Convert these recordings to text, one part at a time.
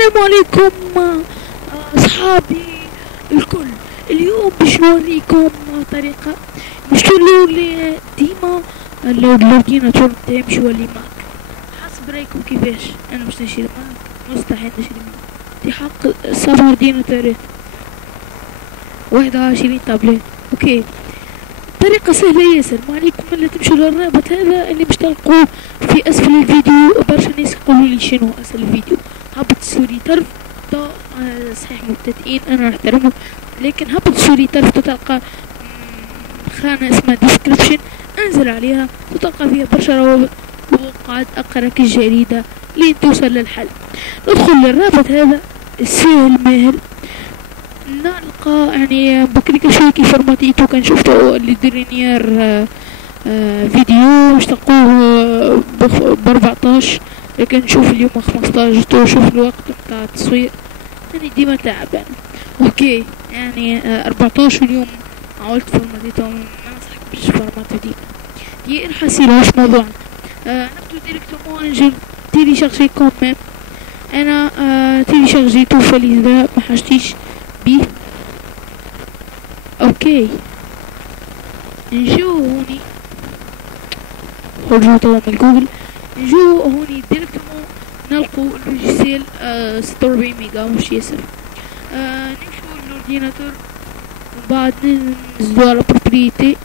السلام عليكم اصحابي الكل. اليوم باش نوريكم طريقة باش تولوا ديما الاورديناتور نتاعي باش يولي ماك. حسب رايكم كيفاش انا باش نشري ماك؟ مستحيل نشري ماك، دي حق 7 اورديناتورات 21 تابلت. اوكي، طريقة سهلة ياسر، ما عليكم الا تمشوا للرابط هذا اللي باش تلقوه في اسفل الفيديو. برشا ناس يقولوا لي شنو اسفل الفيديو، هبط ستوري طرف صحيح مبتدئين انا نحترمهم، لكن هبط ستوري طرف تلقى خانة اسمها ديسكريبشن، انزل عليها وتلقى فيها برشا روابط وقاعد اقرأك الجريدة لين توصل للحل. ندخل للرابط هذا السهل ماهل، نلقى يعني بكريك شوي كي فرماتيتو كان شفتو اللي درينيير فيديو باش تلقوه ب14، لكن نشوف اليوم 15 تو شوف الوقت متاع التصوير يعني ديما تعبان. اوكي يعني 14 اليوم عاولت فرماتيتو، ما نصحك باش فرماتو دي الحسيلة واش موضوعنا. نبدو ديريكتومون نجي تيليشارجي كوميم. انا تيليشارجيتو فلذا ما حاجتيش بيه. اوكي نجو هوني، خرجوا توا من جوجل، نجو هوني ديريكتومون نلقو اللوجيسيال 46 ميجا مش ياسر. نمشو للاورديناتور ومن بعد نزلو على بروبريتي.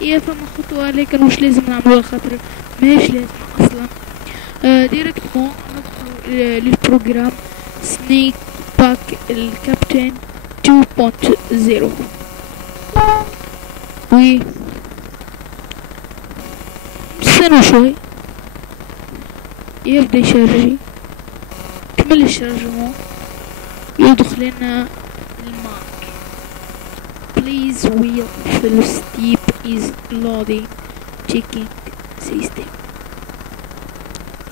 هي فما خطوة لكن مش لازم نعملوها خاطر ماهيش لازم اصلا. ديريكتومون ندخلو للبروجرام سنيك باك الكابتن 2.0 وي استنوا شوي يبدا يشارجي. كمل الشارجمون يدخل لنا الماك. please wait for steep is loading checking system.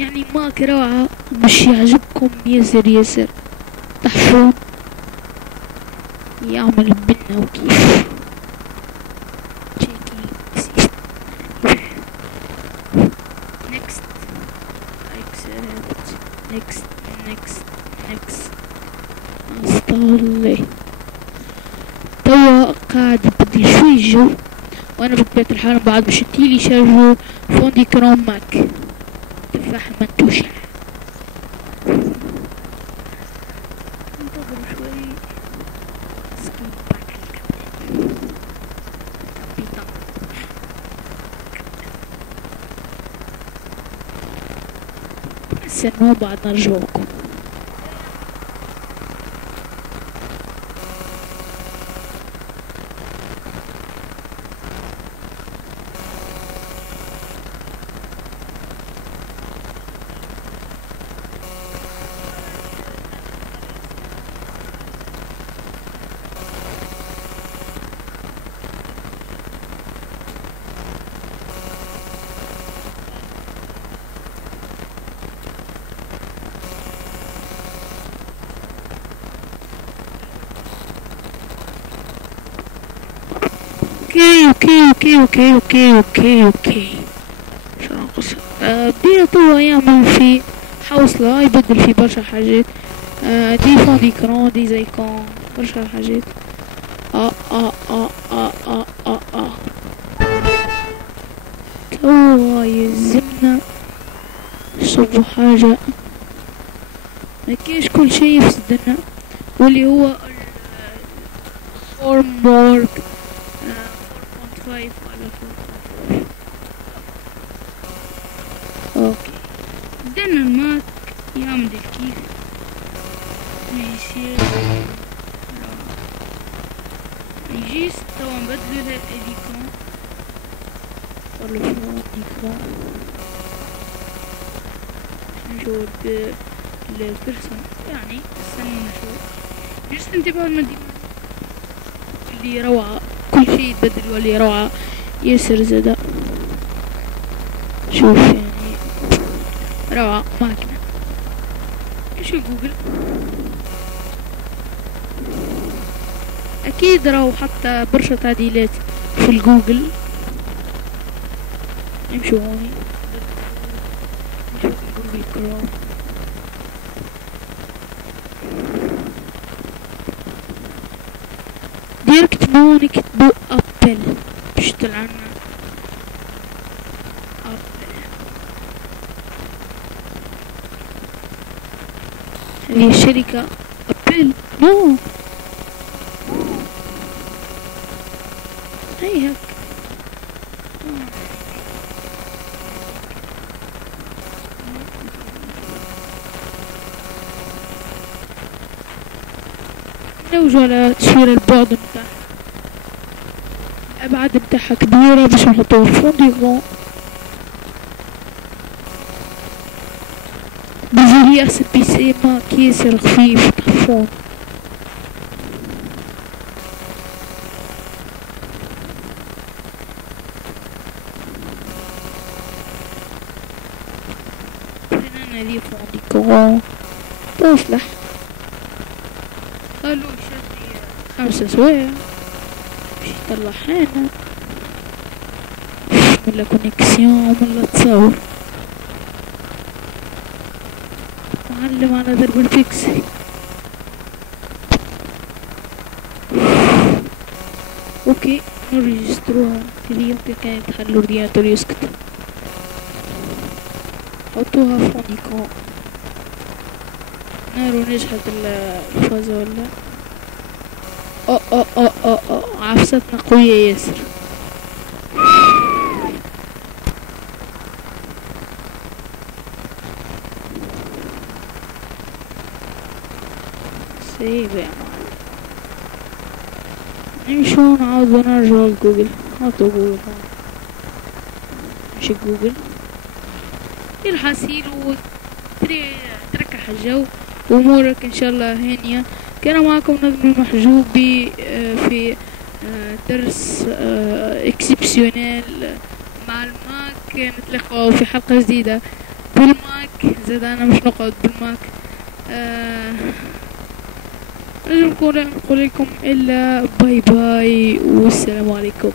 يعني ماك روعة، مش يعجبكم ياسر تحفون يعمل بنا وكيف checking system. next accept next install. توا قاعد يبدل شوي الجو، وانا بطبيعة الحال بعد باش نتيلي شارجو فوندي كروم ماك تفاح منتوشة. انتظروا شوي. استنوا بعد نرجعوكم. اوكي شو نقص. بدينا توا يعمل في حوصلة يبدل في برشا حاجات، دي فون ديكرون دي زيكون برشا حاجات. توا يلزمنا نصبو حاجة مكاش كل شي يفسدنا، واللي هو فورم وورك 4.5 ولا 4.4. اوكي بدنا الماك يعمل الكيف يصير يجيس. توا نبدلو للإيكون ولا فوق إيكون نشوف البرسون يعني. استنى نشوف جست انتبهوا المدينة اللي روعة، كل شي يتبدل واللي روعة ياسر زادا. شوف يعني روعة ماكنة. شو جوجل اكيد راهو حتى برشا تعديلات في الجوجل. نمشو هوني نشوف جوجل كروم هون كتبوا ابل باش طلعنا ابل. هذه الشركة ابل نو هي هيك. نوجه على تصوير البعد متاعها، الأبعاد متاعها كبيرة باش نحطوها فونديغون. بيجي أحسن بيسي ما كيسر خفيف طفون. هنا دي فونديغون تصلح. خلو شدي 5 سوايع باش يطلع حانا ولا كونيكسيون ولا تصور. معلم على درب البيكسل. اوكي نرجستروها يمكن كانت تخلو الرادياتور يسكت. حطوها فونيكون نارو نجحت الفازة ولا عفستنا قوية ياسر. سيب يا معلم. نمشون نعاود ونرجع لجوجل. حطوا جوجل مش جوجل الحسيل وتركح الجو وامورك ان شاء الله هانية. كان معكم نظم المحجوبي في درس اكسبسيونيل مع الماك. نتلقاو في حلقة جديدة بالماك. زاد انا مش نقعد بالماك. نجم نقول لكم الا باي باي والسلام عليكم.